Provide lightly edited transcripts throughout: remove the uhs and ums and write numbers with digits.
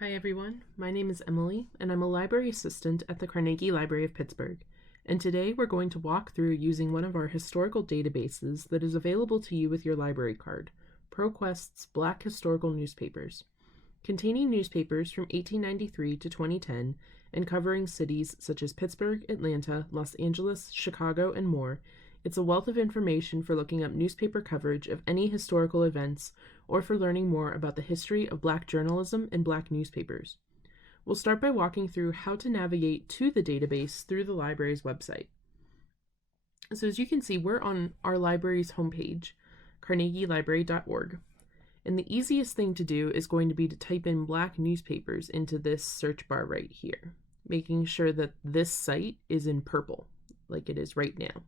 Hi everyone, my name is Emily, and I'm a library assistant at the Carnegie Library of Pittsburgh. And today we're going to walk through using one of our historical databases that is available to you with your library card, ProQuest's Black Historical Newspapers. Containing newspapers from 1893 to 2010 and covering cities such as Pittsburgh, Atlanta, Los Angeles, Chicago, and more, it's a wealth of information for looking up newspaper coverage of any historical events or for learning more about the history of Black journalism and Black newspapers. We'll start by walking through how to navigate to the database through the library's website. So as you can see, we're on our library's homepage, carnegielibrary.org. And the easiest thing to do is going to be to type in Black newspapers into this search bar right here, making sure that this site is in purple, like it is right now.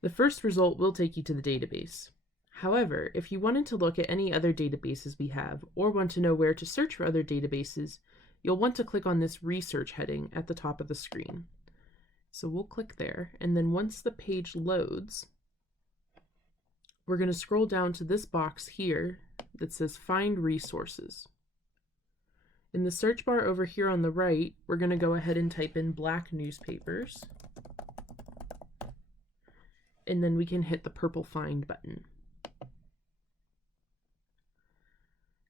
The first result will take you to the database. However, if you wanted to look at any other databases we have, or want to know where to search for other databases, you'll want to click on this research heading at the top of the screen. So we'll click there, and then once the page loads, we're going to scroll down to this box here that says Find Resources. In the search bar over here on the right, we're going to go ahead and type in Black newspapers, and then we can hit the purple Find button.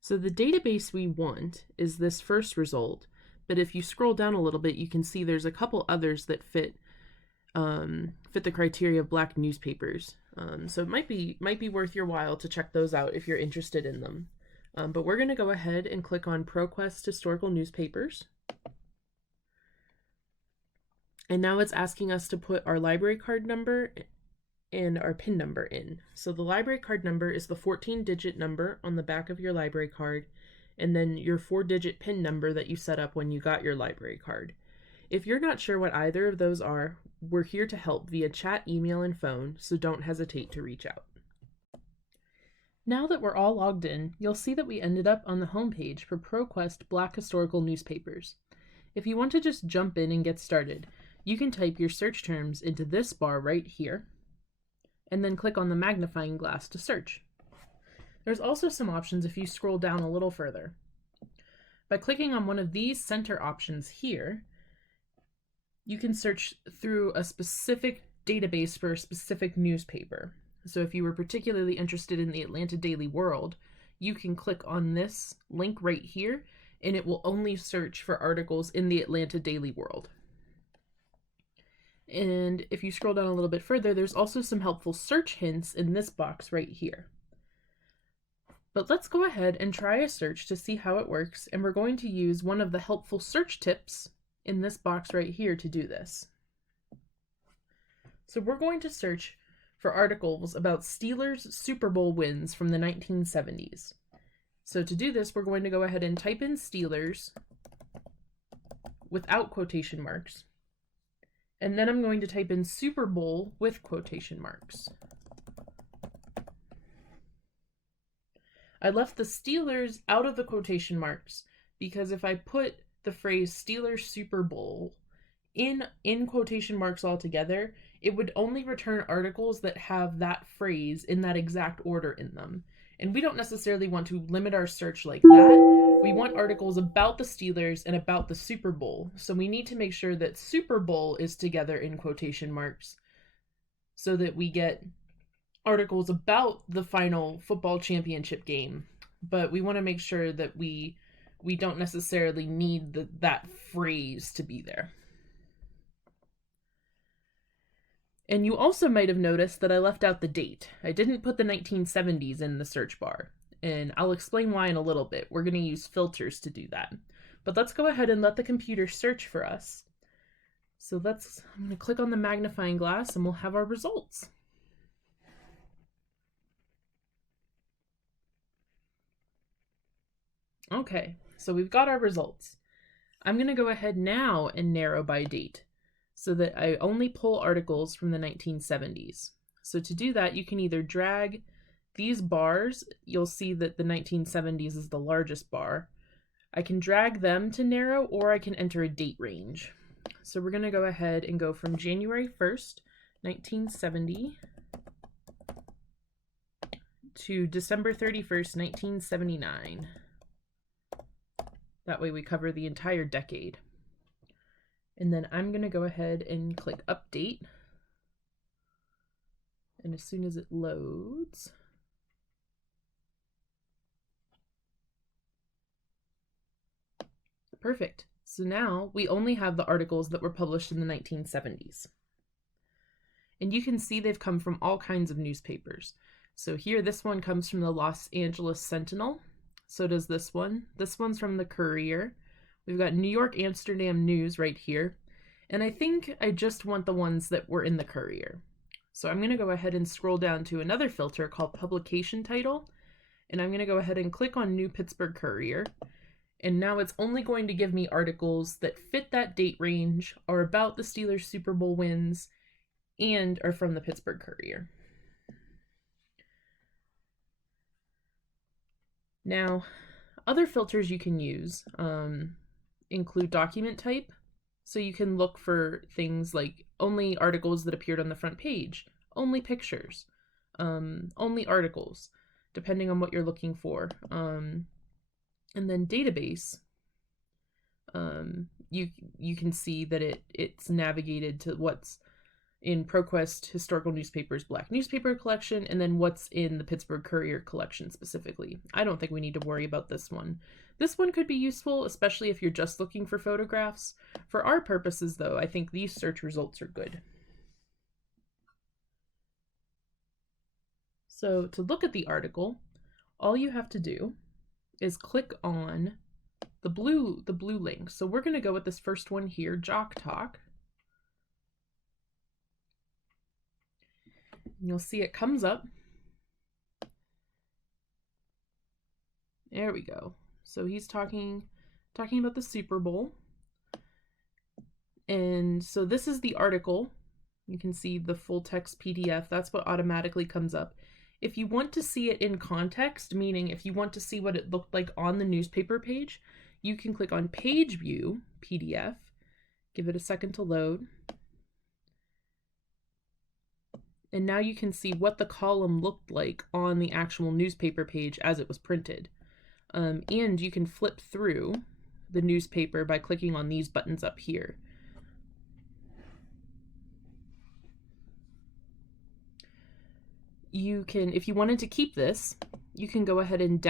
So the database we want is this first result, but if you scroll down a little bit, you can see there's a couple others that fit the criteria of Black newspapers. So it might be worth your while to check those out if you're interested in them. But we're going to go ahead and click on ProQuest Historical Newspapers. And now it's asking us to put our library card number and our PIN number in. So the library card number is the 14-digit number on the back of your library card, and then your 4-digit PIN number that you set up when you got your library card. If you're not sure what either of those are, we're here to help via chat, email, and phone, so don't hesitate to reach out. Now that we're all logged in, you'll see that we ended up on the homepage for ProQuest Black Historical Newspapers. If you want to just jump in and get started, you can type your search terms into this bar right here, and then click on the magnifying glass to search. There's also some options if you scroll down a little further. By clicking on one of these center options here, you can search through a specific database for a specific newspaper. So if you were particularly interested in the Atlanta Daily World, you can click on this link right here, and it will only search for articles in the Atlanta Daily World. And if you scroll down a little bit further, there's also some helpful search hints in this box right here. But let's go ahead and try a search to see how it works, and we're going to use one of the helpful search tips in this box right here to do this. So we're going to search for articles about Steelers Super Bowl wins from the 1970s. So to do this, we're going to go ahead and type in Steelers without quotation marks. And then I'm going to type in Super Bowl with quotation marks. I left the Steelers out of the quotation marks because if I put the phrase Steelers Super Bowl in quotation marks altogether, it would only return articles that have that phrase in that exact order in them. And we don't necessarily want to limit our search like that. We want articles about the Steelers and about the Super Bowl. So we need to make sure that Super Bowl is together in quotation marks so that we get articles about the final football championship game. But we want to make sure that we don't necessarily need that phrase to be there. And you also might have noticed that I left out the date. I didn't put the 1970s in the search bar, and I'll explain why in a little bit. We're going to use filters to do that. But let's go ahead and let the computer search for us. So I'm going to click on the magnifying glass and we'll have our results. Okay, so we've got our results. I'm going to go ahead now and narrow by date, so that I only pull articles from the 1970s. So to do that, you can either drag these bars. You'll see that the 1970s is the largest bar. I can drag them to narrow, or I can enter a date range. So we're going to go ahead and go from January 1st, 1970 to December 31st, 1979. That way we cover the entire decade. And then I'm going to go ahead and click update. And as soon as it loads, perfect. So now we only have the articles that were published in the 1970s. And you can see they've come from all kinds of newspapers. So here, this one comes from the Los Angeles Sentinel. So does this one. This one's from the Courier. We've got New York Amsterdam News right here. And I think I just want the ones that were in the Courier. So I'm going to go ahead and scroll down to another filter called Publication Title. And I'm going to go ahead and click on New Pittsburgh Courier. And now it's only going to give me articles that fit that date range, are about the Steelers' Super Bowl wins, and are from the Pittsburgh Courier. Now, other filters you can use include document type. So you can look for things like only articles that appeared on the front page, only pictures, only articles, depending on what you're looking for. And then database, you can see that it's navigated to what's in ProQuest Historical Newspapers Black Newspaper Collection, and then what's in the Pittsburgh Courier Collection specifically. I don't think we need to worry about this one. This one could be useful, especially if you're just looking for photographs. For our purposes, though, I think these search results are good. So to look at the article, all you have to do is click on the blue link. So we're going to go with this first one here, Jock Talk. You'll see it comes up. There we go. So he's talking about the Super Bowl. And so this is the article. You can see the full text PDF. That's what automatically comes up. If you want to see it in context, meaning if you want to see what it looked like on the newspaper page, you can click on Page View PDF. Give it a second to load. And now you can see what the column looked like on the actual newspaper page as it was printed. And you can flip through the newspaper by clicking on these buttons up here. You can, if you wanted to keep this, you can go ahead and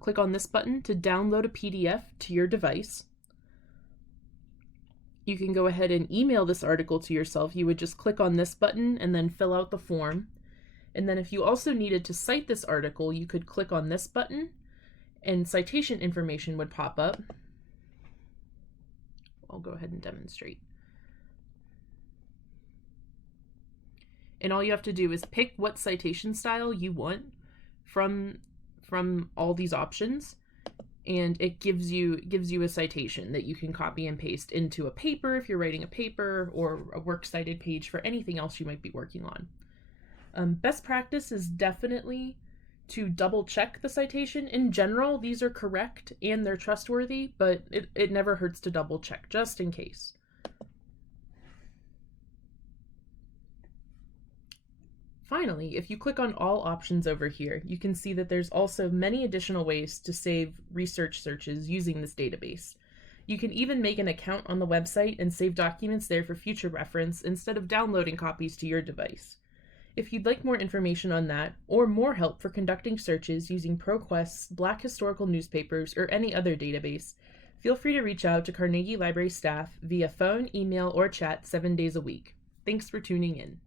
click on this button to download a PDF to your device. You can go ahead and email this article to yourself. You would just click on this button and then fill out the form. And then if you also needed to cite this article, you could click on this button and citation information would pop up. I'll go ahead and demonstrate. And all you have to do is pick what citation style you want from all these options. And it gives you a citation that you can copy and paste into a paper if you're writing a paper, or a works cited page for anything else you might be working on. Best practice is definitely to double check the citation. In general, these are correct and they're trustworthy, but it never hurts to double check just in case. Finally, if you click on all options over here, you can see that there's also many additional ways to save research searches using this database. You can even make an account on the website and save documents there for future reference instead of downloading copies to your device. If you'd like more information on that, or more help for conducting searches using ProQuest's Black Historical Newspapers or any other database, feel free to reach out to Carnegie Library staff via phone, email, or chat 7 days a week. Thanks for tuning in.